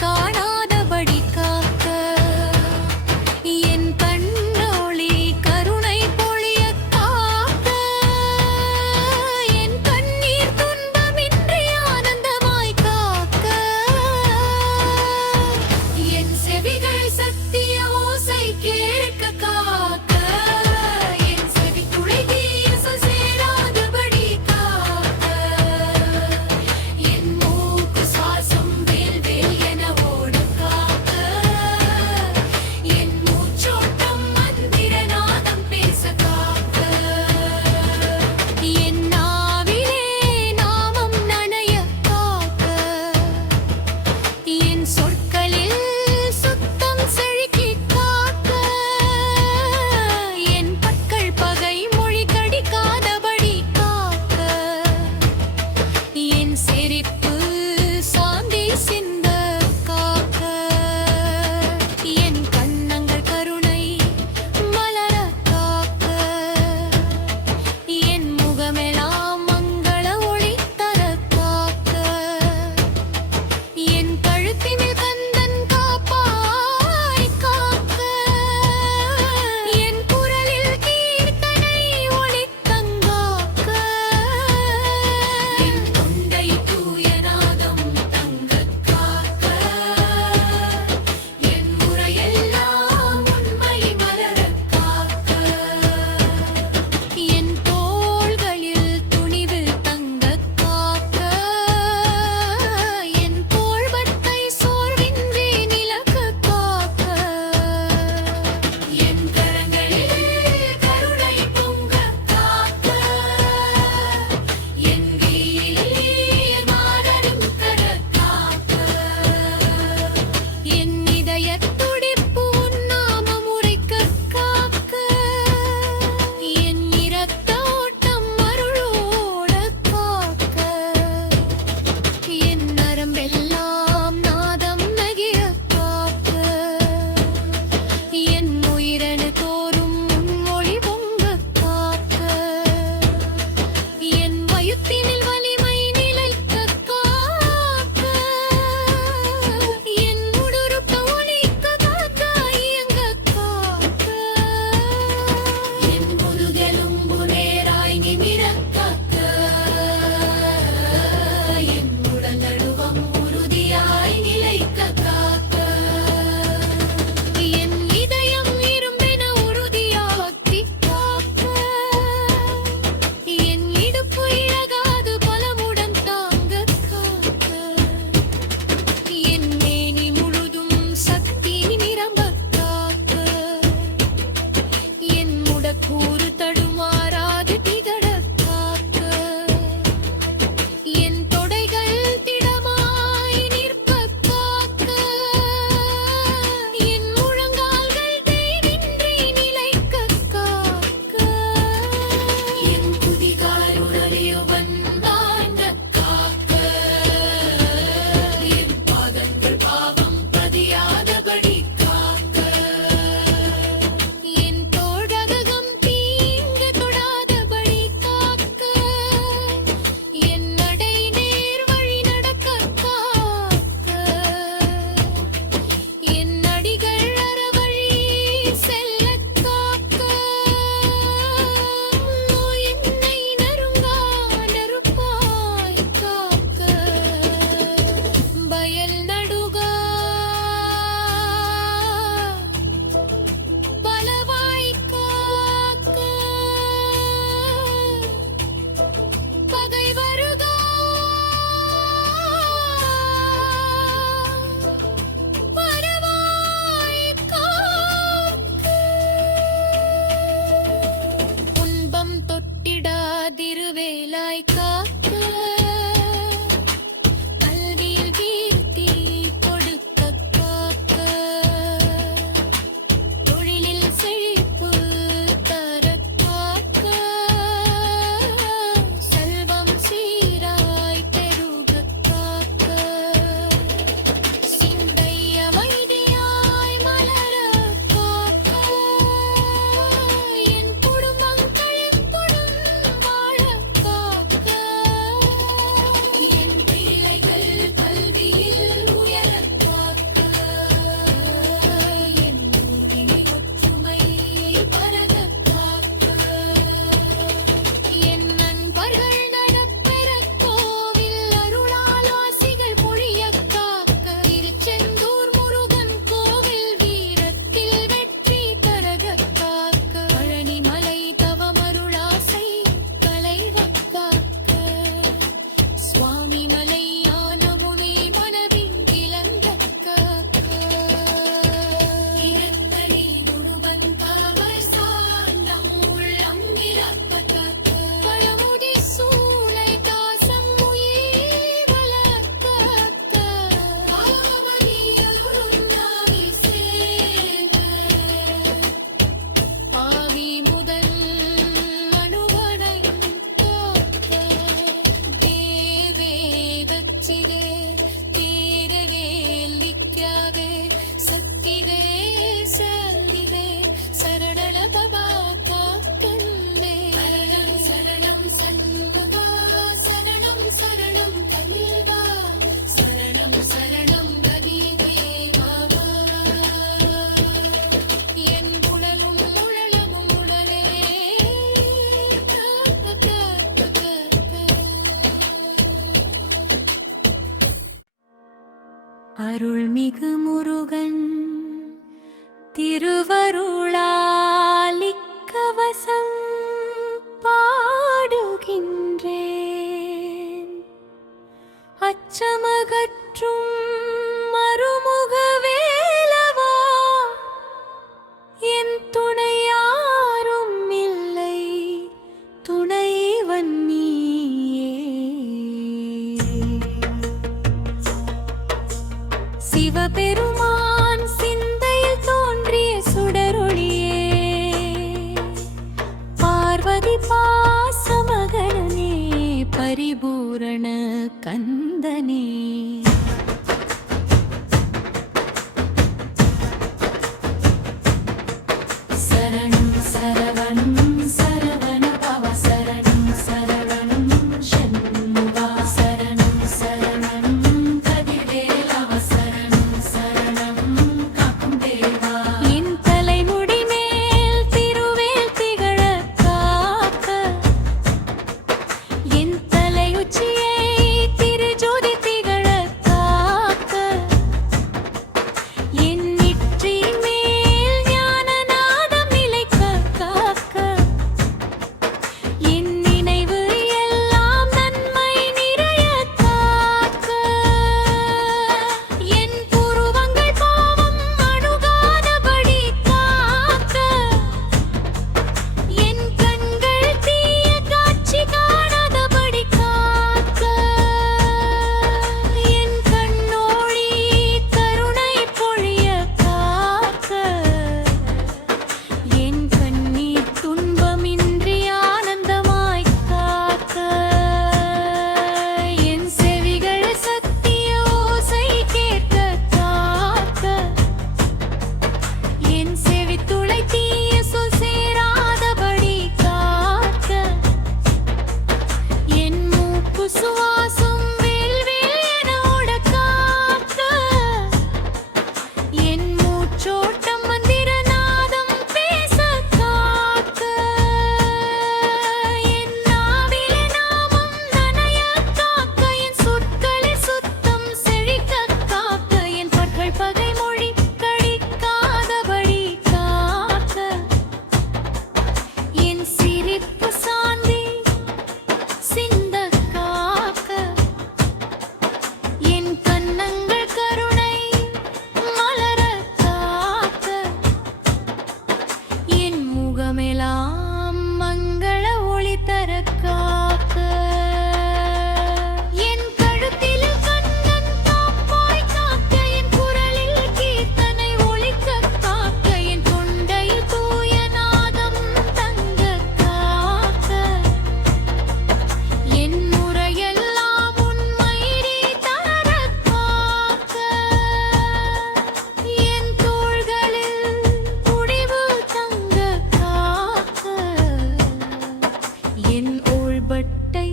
காணாதபடி காக்க என் கண்ணொளி கருணை பொழியக் காக்க என் கண்ணீர் துன்பமின்றி ஆனந்தமாய் காக்க என் செவிகள் சத்திய ஓசை கேட்க காக்க என் செவித்துளை தீயசல் சேராதபடி காக்க என் மூக்கு சுவாசம் வேல் வேல் என ஓட அருள்மிகு முருகன் திருவருளாலிக்கவசம் பாடுகின்றேன். அச்சமகற்றும் மறுமுக வேலவா, என் துணை யாரும் இல்லை, துணைவன் நீயே. சிவபெருமான் சிந்தையில் தோன்றிய சுடரொளியே, பார்வதி பாசமகனே, பரிபூரண கந்தனே. சரணம் சரவணம் சரவண பவ, சரணம் சரவணம் சண்முகா, சரணம் சரவணம் கதிர்வேலவ, சரணம் சரணம் காக்கும் தேவா. என் தலைமுடி மேல் திருவேல் திகழ காக்க, என் தலையுச்சியை திருஜோதி திகழ காக்க, என் நெற்றி மேல் ஞானநாதம் நிலைக்க காக்க, என் நினைவு எல்லாம் நன்மை நிறைய காக்க, என் புருவங்கள் பாவம் அணுகாதபடி காக்க, என் கண்கள் தீய காட்சி காணாதபடி காக்க, என் கண்ணோழி கருணை பொழிய காக்க, என் கண்ணீர் துன்பமின்றி ஆனந்தமாய் காக்க, என் செவிகள் சத்திய ஓசை கேட்க காக்க, என் செவித்துளை தீய சொல் சேராதபடி காக்க, என் மூக்கு சுவாசம் வேல்வேல் என ஓட காக்க, என் மூச்சோட்டம் மந்திரநாதம் பேச காக்க, என் நாவிலே நாமம் நனைய காக்க, என் சொற்களில் சுத்தம் செழிக்க காக்க, என் பற்கள் பகை மொழி கழிக்காதபடி காக்க, என் சிரிப்பு சாந்தி சிந்த காக்க, என் கன்னங்கள் கருணை மலர காக்க, என் முகமெல்லாம் மங்கள ஒளி தர காக்க, என் கழுத்தில் கண்ணன் காப்பாய் காக்க, என் குரலில் கீர்த்தனை ஒலிக்க காக்க, என் தொண்டையில் தூய நாதம் தங்க காக்க, என் முறையெல்லாம் உண்மையிலே தர காக்க, என் தோள்களில் முடிவு தங்க காக்க, என் ஓள்பட்டை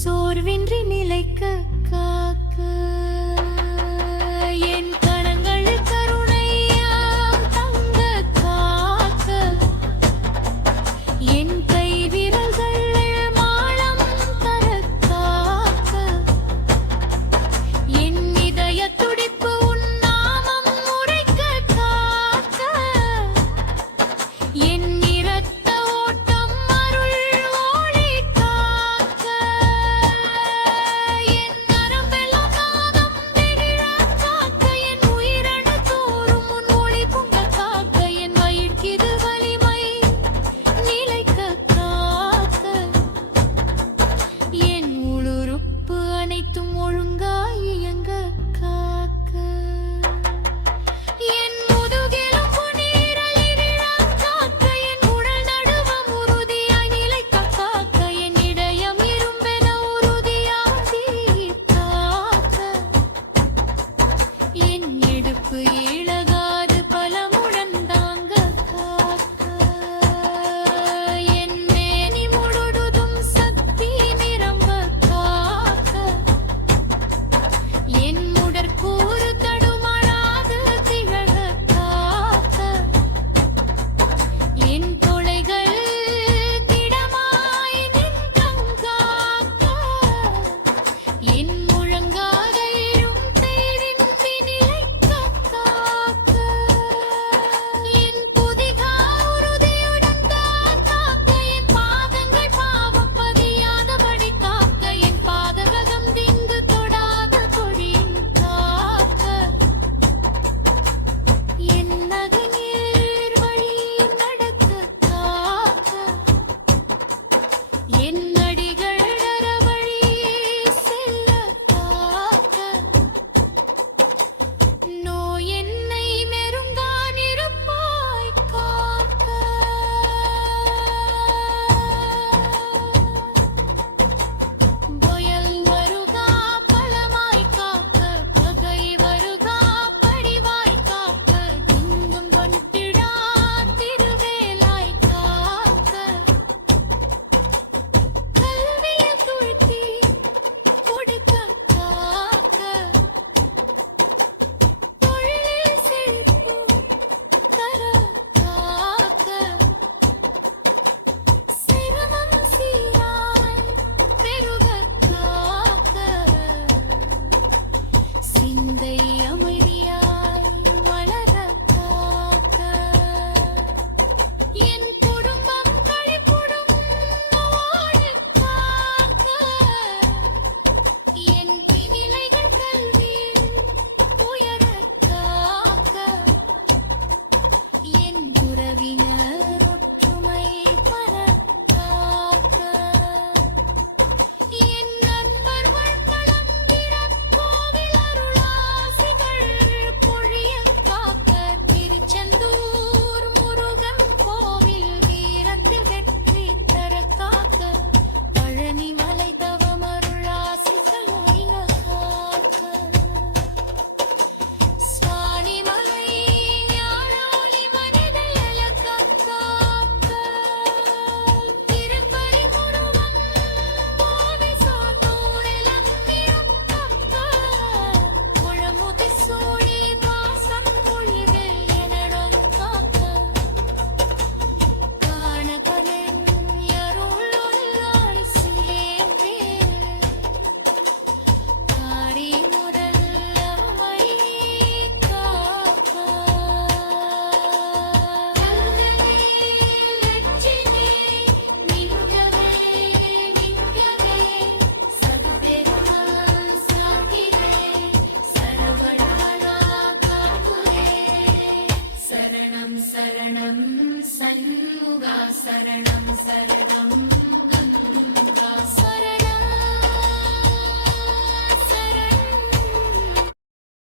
சோர்வின்றி நிலைக்க காக்க, என் கணங்கள் கருணையாம் தங்க காக்க, என் கை விரல்கள் மாளம் தர காக்க, என் இதய துடிப்பு உன் நாமம் உரைக்க காக்க, என் இரத்த ஓட்டம் அருள் ஒளி காக்க, என் நரம்பெல்லாம் நாதம் திகழ காக்க, என் உயிரணு தோறும் உன் ஒளி பொங்க காக்க, என் வயிற்கிது வலிமை நிலைக்க காக்க, என் உள்ளுறுப்பு அனைத்தும் ஒழுங்காய் இயங்க காக்க, என் முதுகெலும்பு நீரலிழ காக்க, என் உடல் நடுவம் உறுதியாய் நிலைக்க காக்க, என் இதயம் இரும்பென உறுதியாகி காக்க, என் இடுப்பு இழகாது பலமுடன் தாங்க காக்க, என் மேனி முழுதும் சக்தி நிரம்ப காக்க, என் முடற்கூறு தடுமாறாது திகழ காக்க, என் தொலைகள் திடமாய் நின்றங் காக்க, என் முழங்கால் சரணம் சரணம்